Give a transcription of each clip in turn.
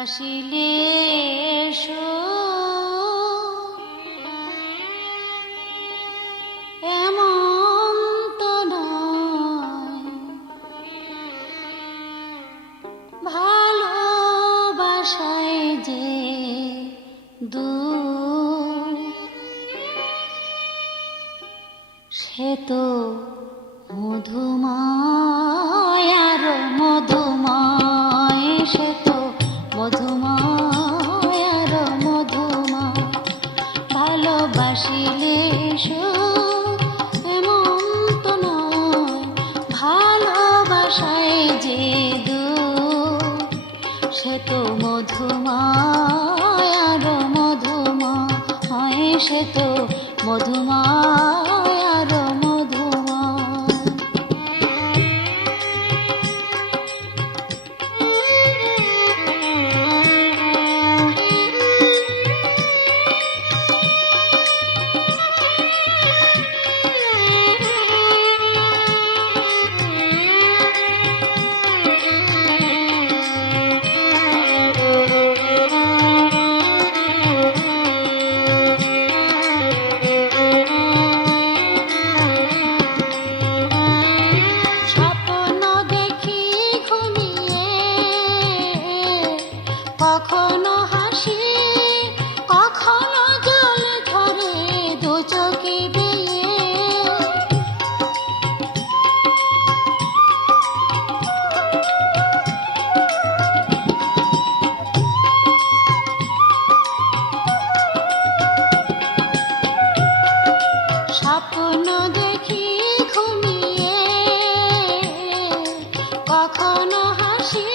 বাসিলে এসো এমন তো নয়, ভালোবাসায় যে দূর সে তো মধুময় আর মধুময়, সে তো মধুময় আর মধুময়। ভালোবাসিলে এমন তো নয়, ভালোবাসায় যে দূর সে তো মধুময় আর মধুময়, সে তো মধুময় আর মধুময়। কখনো হাসি কখনো জল ঝরে দু চোখে বেয়ে, স্বপ্ন দেখি ঘুমিয়ে কখনো হাসি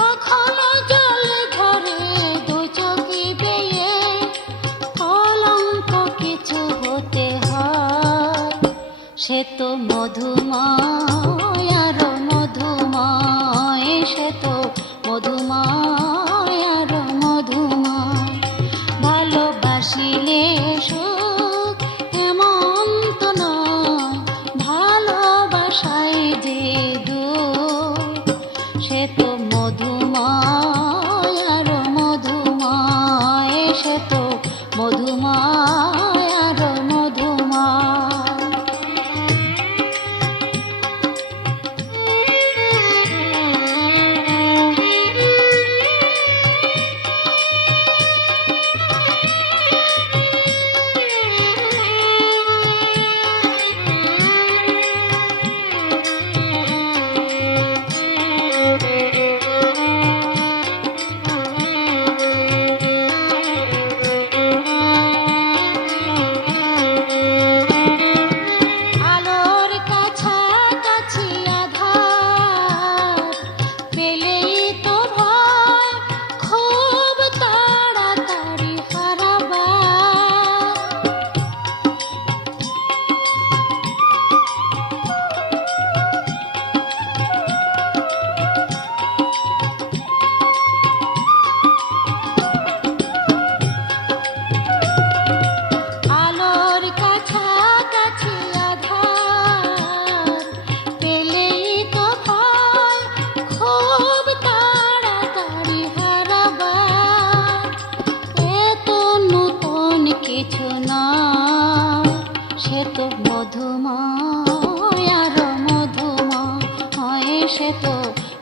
কখনো জল ঝরে দু চোখে বেয়ে। কলঙ্ক কিছু হতে হয় সে তো মধুময় আর মধুময়, সে তো মধুময় আর মধুময়। ভালোবাসিলে সুখ এমন তো নয়, ভালোবাসায় যে দূর সে তো মধুময় আর মধুময়, সে তো মধুময় আর মধুময়। কিছু না সে তো মধুময় আর মধুময়, সে তো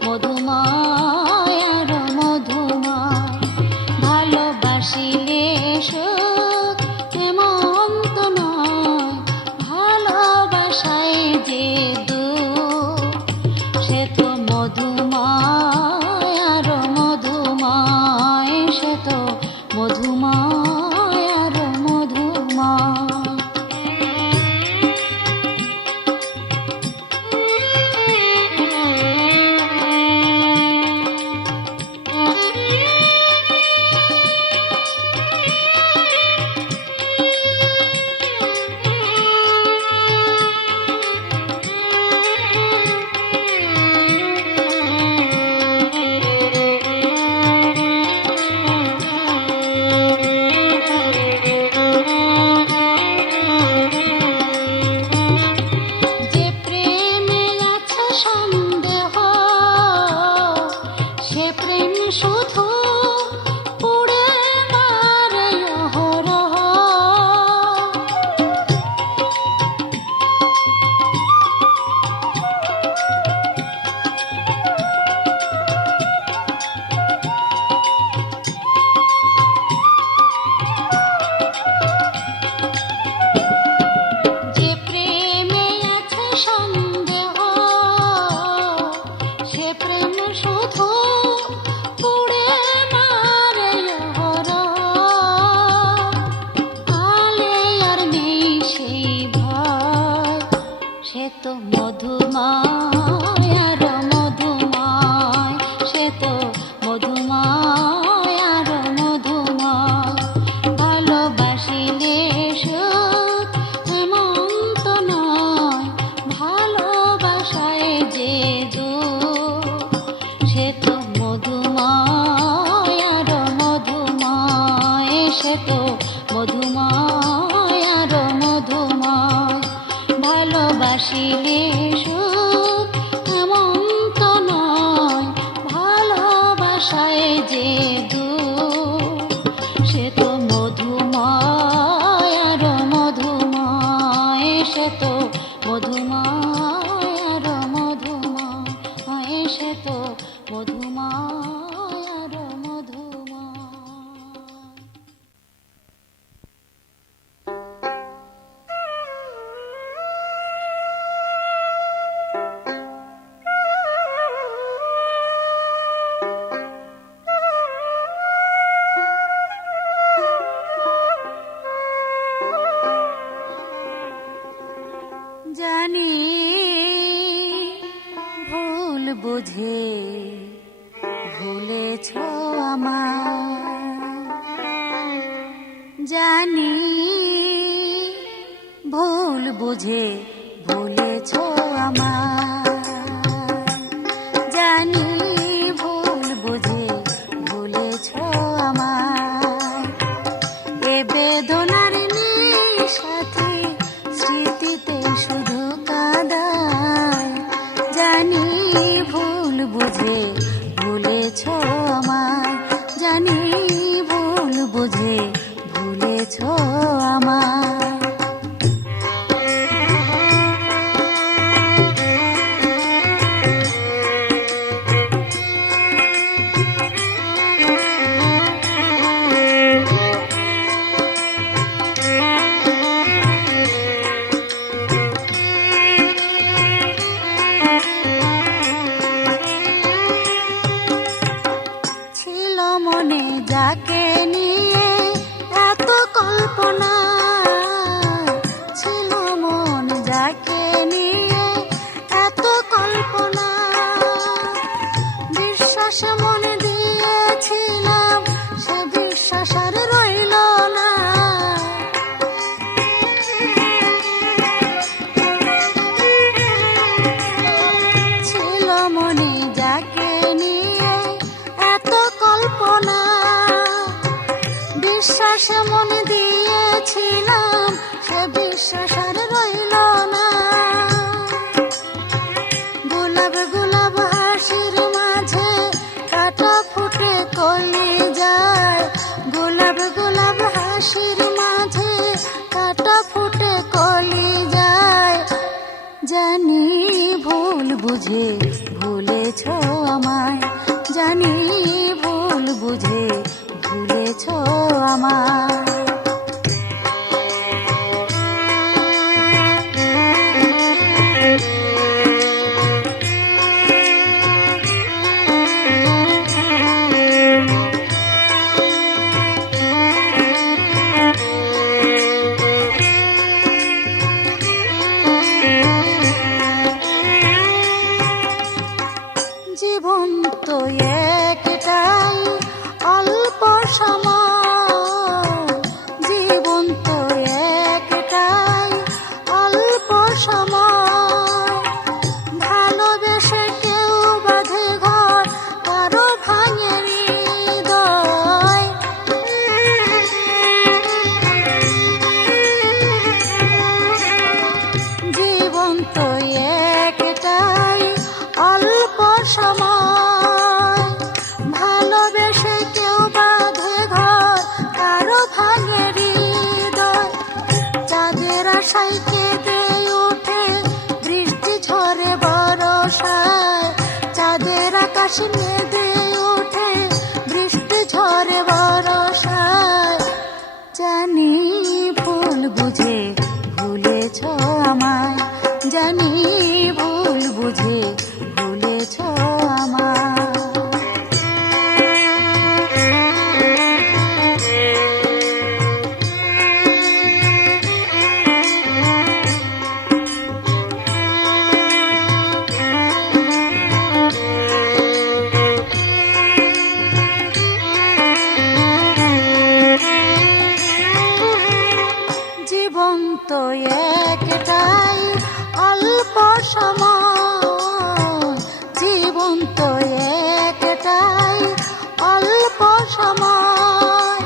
মধুময় আর মধুময়। ভালোবাসিলে সুখ এমন তো নয়, ভালোবাসায় যে দূর সে তো মধুময় আর মধুময়, সে তো মধুময় আর মধুময়। সে তো মধুময় আর মধুময়। ভালোবাসিলে সুখ এমন তো নয়, ভালোবাসায় যে দুঃখ সে তো মধুময় আর মধুময়। সে তো মধুময় আর মধুময়। সে তো মধুময় আর মধুময়। জানি ভুল বুঝে ভুলেছ আমায়, জানি ভুল বুঝে ভুলেছ আমায়, জানি ভুল বুঝে ভুলেছ আমায়। এ বেদনার সাথে স্মৃতিতে শুধু কাঁদায়, জানি ভুল বুঝে ভুলেছ আমায়, জানি ভুল বুঝে ভুলেছ আমায়। যাকে নিয়ে এত কল্পনা ছিল, মন যাকে নিয়ে এত কল্পনা, বিশ্বাস মন দিয়েছিলাম সে বিশ্বাস আর রইল না। ছিল মনে যাকে নিয়ে এত কল্পনা, বিশ্বাস মন দিয়েছিলাম সে বিশ্বাস আর রইল না। গোলাপ গোলাপ হাসির মাঝে কাঁটা ফুটে কলি যায়, গোলাপ গোলাপ হাসির মাঝে কাঁটা ফুটে কলি যায়। জানি ভুল বুঝে ভুলেছ আমায়, জানি ভুল বুঝে ভুলেছ আমায়। জীবন তো একটাই অল্প সময়, জীবন তো একটাই অল্প সময়। ভালোবেসে কেউ বাঁধে ঘর, কারো ভাঙে হৃদয়। জীবন তো একটাই অল্প সময়, ভালোবেসে কেউ বাঁধে ঘর, কারো ভাঙে হৃদয়। চাঁদের আশায় কেঁদে ওঠে বৃষ্টি ঝরে বরষায়, চাঁদের আকাশ মেঘে ওঠে বৃষ্টি ঝরে বরষায়। জানি ভুল বুঝে ভুলেছ আমায়, জানি ভুল বুঝে ভুলেছ আমায়। জীবন তো একটাই অল্প সময়, জীবন তো একটাই অল্প সময়।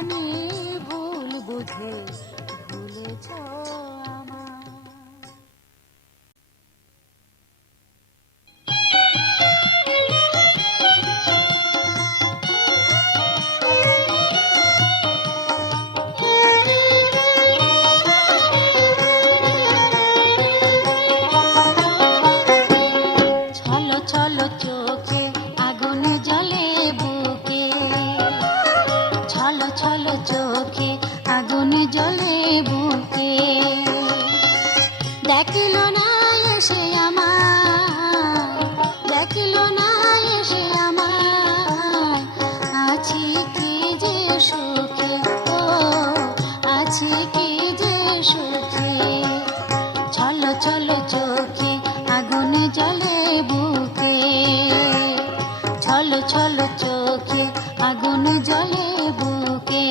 জানি ভুল বুঝে ভুলেছ আমায়। ছলো ছলো চোখে আগুন জ্বলে বুকে, ছলো ছলো চোখে আগুন জ্বলে বুকে। দেখিল না এসে আমায়, দেখিল না এসে আমায়, আছি কি যে সুখে, ও আছি কি যে সুখে। ছলো ছলো চোখে আগুন জ্বলে বুকে, ছলো ছলো চোখে আগুন জ্বলে বুকে।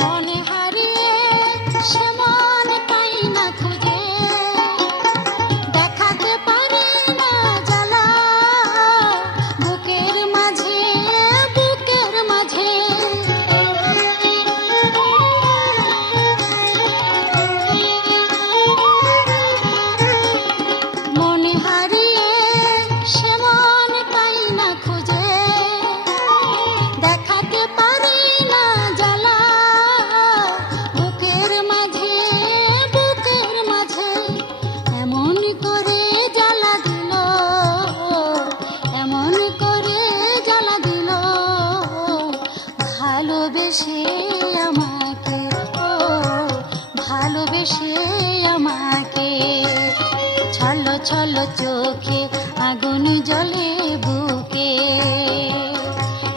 মনে হারিয়ে সে মন পাই না খুঁজে, দেখাতে পারি না জ্বালা বুকের মাঝে, বুকের মাঝে। মনে হারিয়ে সে মন পাই না খুঁজে, দেখাতে পারি না জ্বালা বুকের মাঝে, বুকের মাঝে। এমন করে জ্বালা দিল, এমন করে জ্বালা দিল, ভালোবেসে আমাকে, ও ভালোবেসে আমাকে। ছলো ছলো চোখে আগুন জ্বলে বুকে,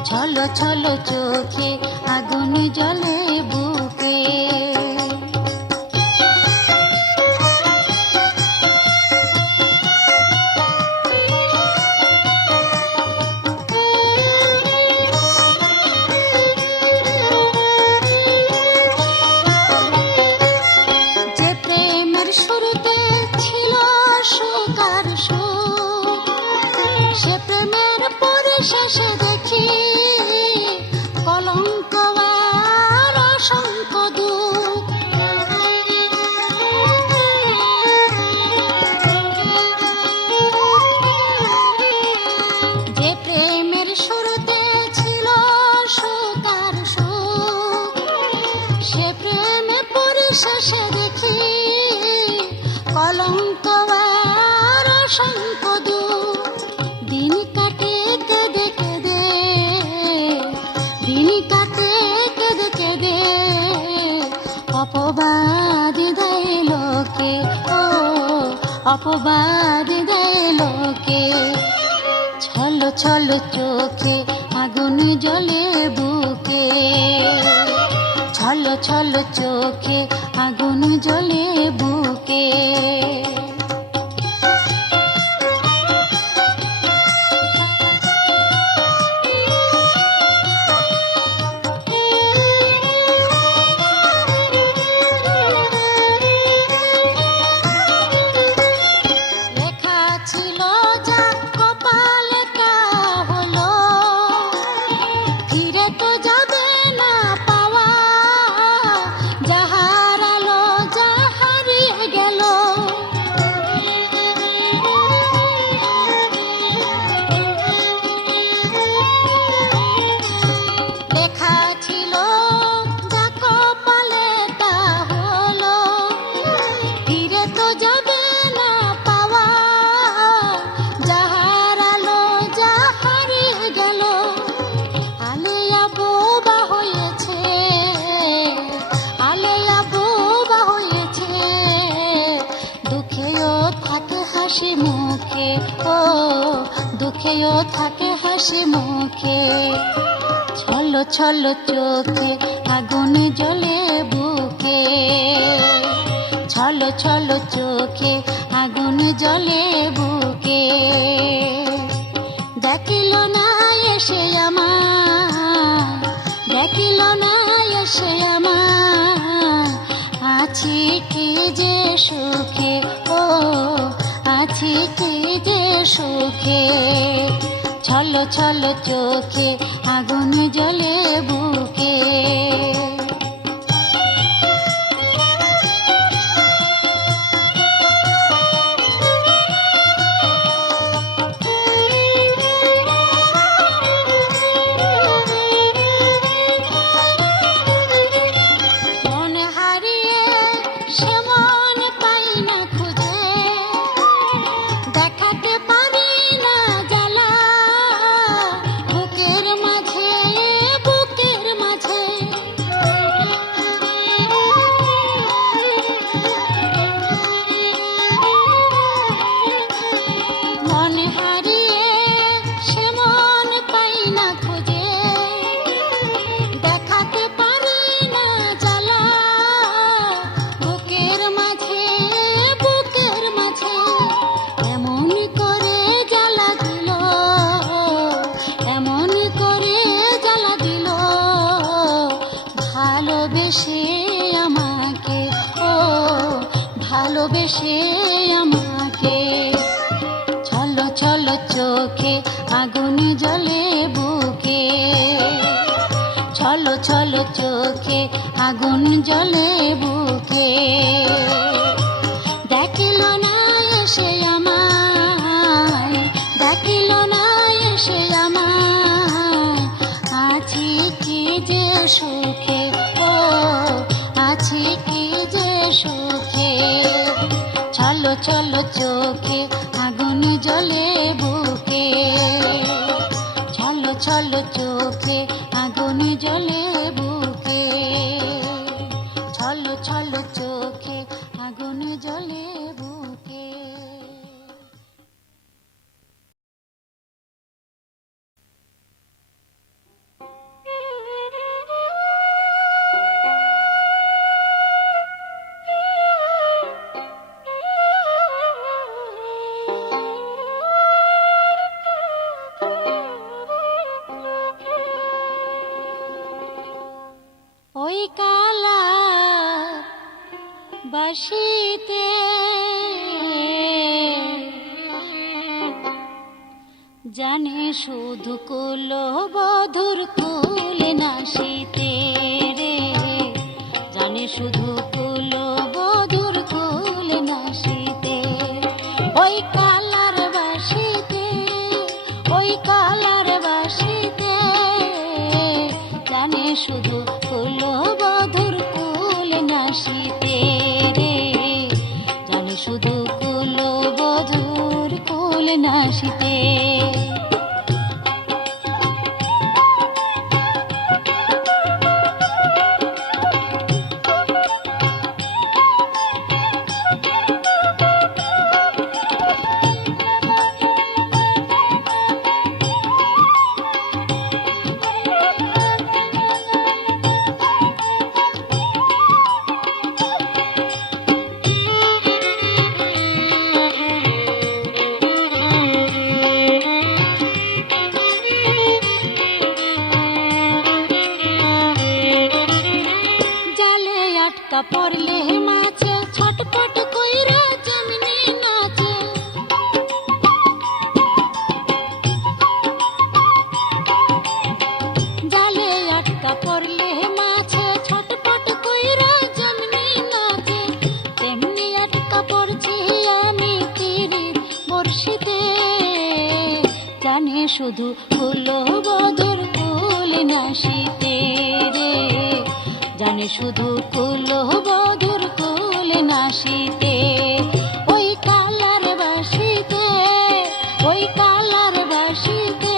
ছলো ছলো চোখে আগুন জ্বলে বুকে। যে প্রেমের শুরুতে ছিল সুখ আর সুখ, সে প্রেমের পরে শেষে দেখি কলঙ্ক আর অসংখ্য দুঃখ। যে প্রেমের শুরুতে ছিল সুখ আর সুখ, সে প্রেমে পরে শেষে দেখি কলঙ্ক আর অসংখ্য দুঃখ। দিন কাটে কেঁদে কেঁদে, দিন কাটে কেঁদে কেঁদে, অপবাদ দেয় লোকে, ও অপবাদ দেয় লোকে। ছলো ছলো চোখে আগুন জ্বলে বুকে, ছলো ছলো চোখে আগুন জ্বলে বুকে। লেখা ছিল যা কপালে তা হলো, ফিরে তো যাবে না পাওয়া, যাহার আলো যা হারিয়ে গেল। লেখা ছিল যা কপালে তা হলো, ফিরে তো যাবে না পাওয়া, যাহার আলো যা হারিয়ে গেল। আলেয়া বোবা হয়েছে, আলেয়া বোবা হয়েছে, দুঃখেও থাকে হাসি মুখে, ও দুঃখেও থাকে হাসি মুখে। ছলো ছলো চোখে আগুন জ্বলে বুকে, ছলো ছলো চোখে আগুন জ্বলে বুকে। দেখিল না এসে আমায়, দেখিল না এসে আমার, আছি কি যে সুখে, ও আছি কি যে সুখে। ছলো ছলো চোখে আগুন জ্বলে বুকে। ভালোবেসে আমাকে, ও ভালোবেসে আমাকে। ছলো ছলো চোখে আগুন জ্বলে বুকে। ছলো ছলো চোখে আগুন জ্বলে বুকে। দেখিল না এসে আমায়, দেখিল না এসে আমায়, আছি কি যে সুখে, ও আছি কি যে সুখে। ছলো ছলো চোখে আগুন জ্বলে বুকে। ছলো ছলো চোখে আগুন জ্বলে বুকে। ছলো ছলো চোখে আগুন জ্বলে বুকে। ওই কালা বাঁশিতে জানে শুধু কুল বধুর কুল নাশিতে রে, জানে শুধু কুল বধুর কুল নাশিতে। ওই কালার বাঁশিতে, ওই কালার বাঁশিতে জানে শুধু কুল বধুর কুল নাশিতে রে, জানে শুধু কুল বধুর কুল নাশিতে। পড়লে মাছে ছটপট কইরা যেমনি নাচে, জালে আটকা পড়লে মাছে ছটপট কইরা যেমনি নাচে, তেমনি আটকা পড়ছি আমি তীরের বর্ষিতে। জানে শুধু কুল বধুর কুল নাশিতে রে, জানে শুধু কুল বধুর কুল নাশিতে। ওই কালার বাঁশিতে, ওই কালার বাঁশিতে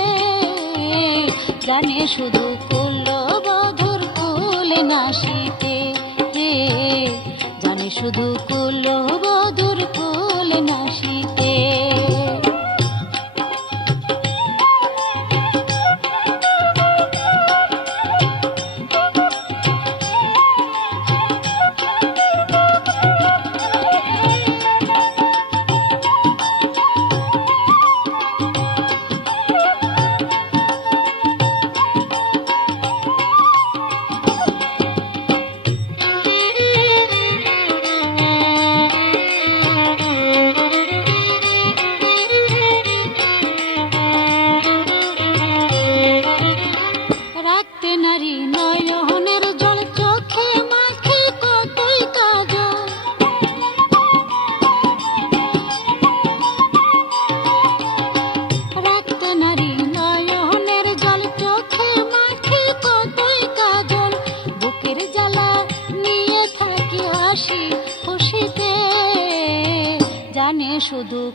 জানে শুধু কুল বধুর কুল নাশিতে রে, জানে শুধু কুল বধুর কুল নাশিতে।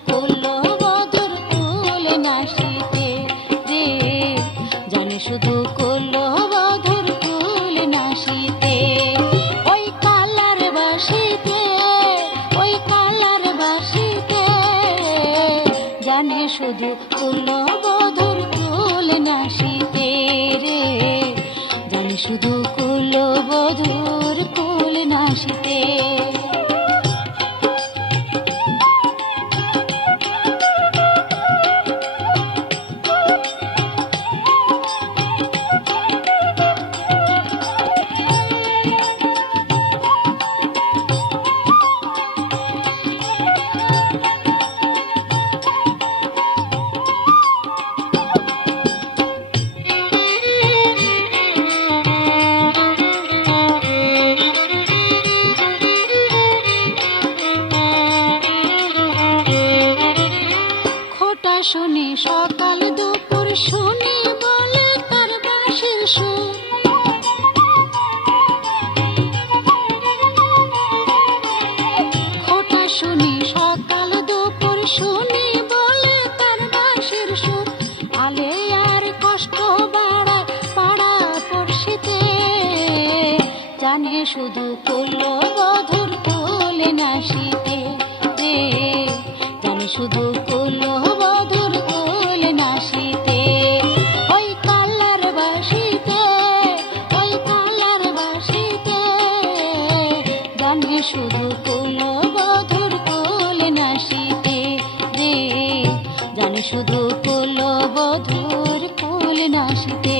করলো বধুর কুল নাসিতে রে, জানে শুধু করলো বধুর কুল নাসিতে। ওই কালার বাসিতে, ওই কালার বাসিতে, জানে শুধু করলো বধুর কুল নাসিতে রে, জানে শুধু করলো বধুর কুল নাসিতে। শুনি সকাল দুপুর শুনি বলে তার বাঁশির সুর, খোটা শুনি সকাল দুপুর শুনি বলে তার বাঁশির সুর। আলে আর কষ্ট বাড়ায় পাড়া পড়শিতে, জানে শুধু করলো বধুর কুল নাসিতে রে, জানে শুধু করলো বধুর কুল নাসিতে। ওই কালার বাসিতে, ওই কালার বাসিতে, জানে শুধু করলো বধুর কুল নাসিতে রে, জানে শুধু করলো বধুর কুল নাসিতে।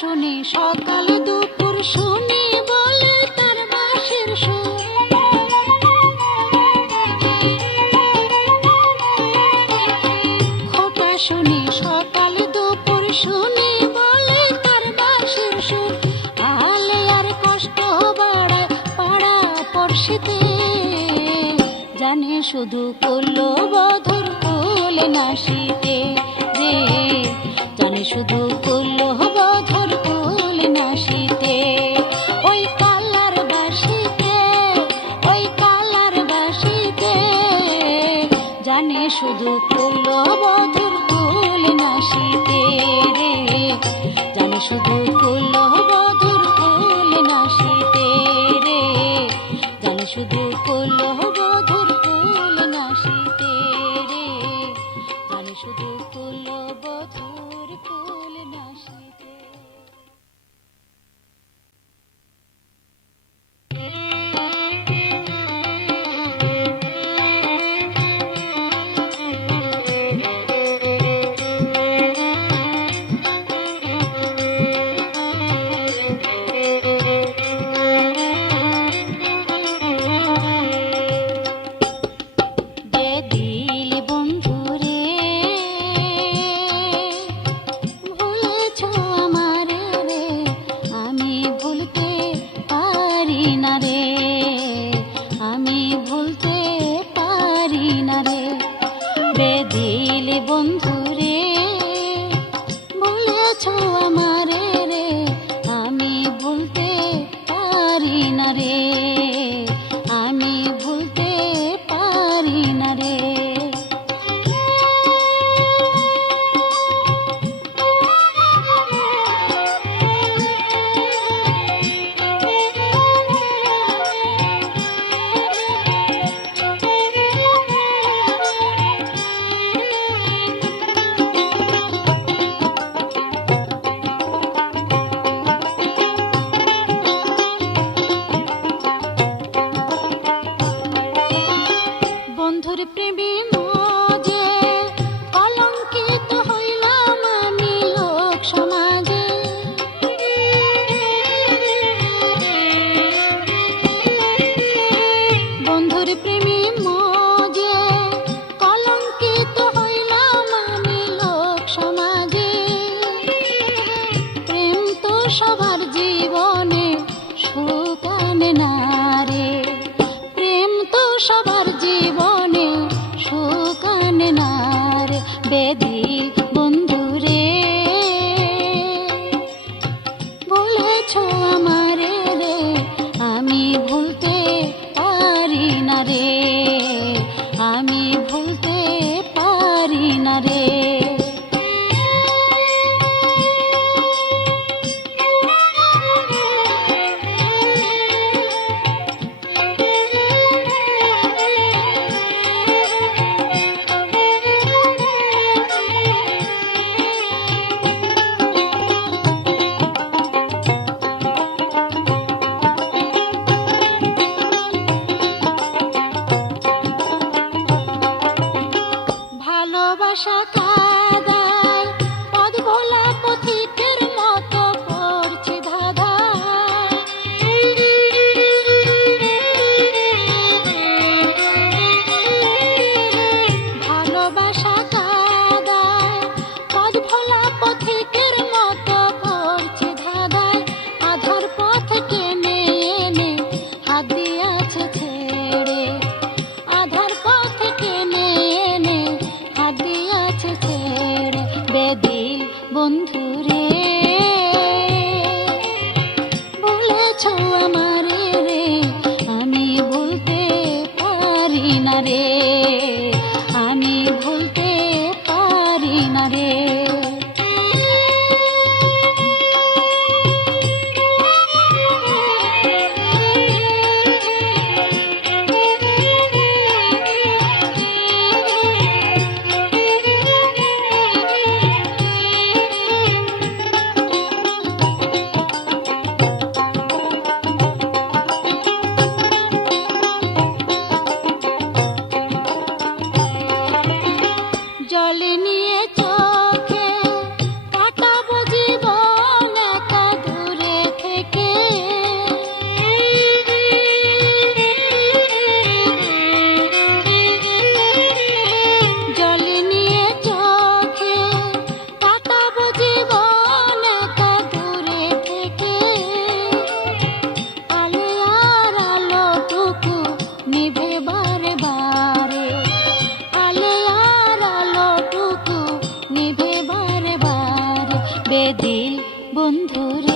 শুনি সকাল দুপুর শুনি বলে তার বাঁশির সুর, খোটা শুনি সকাল দুপুর শুনি বলে তার বাঁশির সুর। আলে আর কষ্ট বাড়ায় পাড়া পড়শিতে, জানে শুধু করলো বধুর কুল নাসিতে রে, জানে শুধু করলো বধুর কুল নাসিতে। ওই কালার বাসিতে, ওই কালার বাসিতে, জানে শুধু করলো বধুর কুল নাসিতে রে, জানে শুধু করলো বধুর কুল নাসিতে রে, জানে শুধু করলো বধুর কুল নাসিতে রে, জানে শুধু বেদিল বন্ধুরে, বলেছ আমারে রে, আমি ভুলতে পারি না রে, আমি ভুলতে পারি না রে। জল নিয়ে চোখে কাটাবো জীবন একা দূরে থেকে, জল নিয়ে চোখে কাটাবো জীবন একা দূরে থেকে, আলো আর আলোটুকু নিভে বারে বারে, আলো আর আলোটুকু নিভে বারে বারে, বেদিল বন্ধুরে।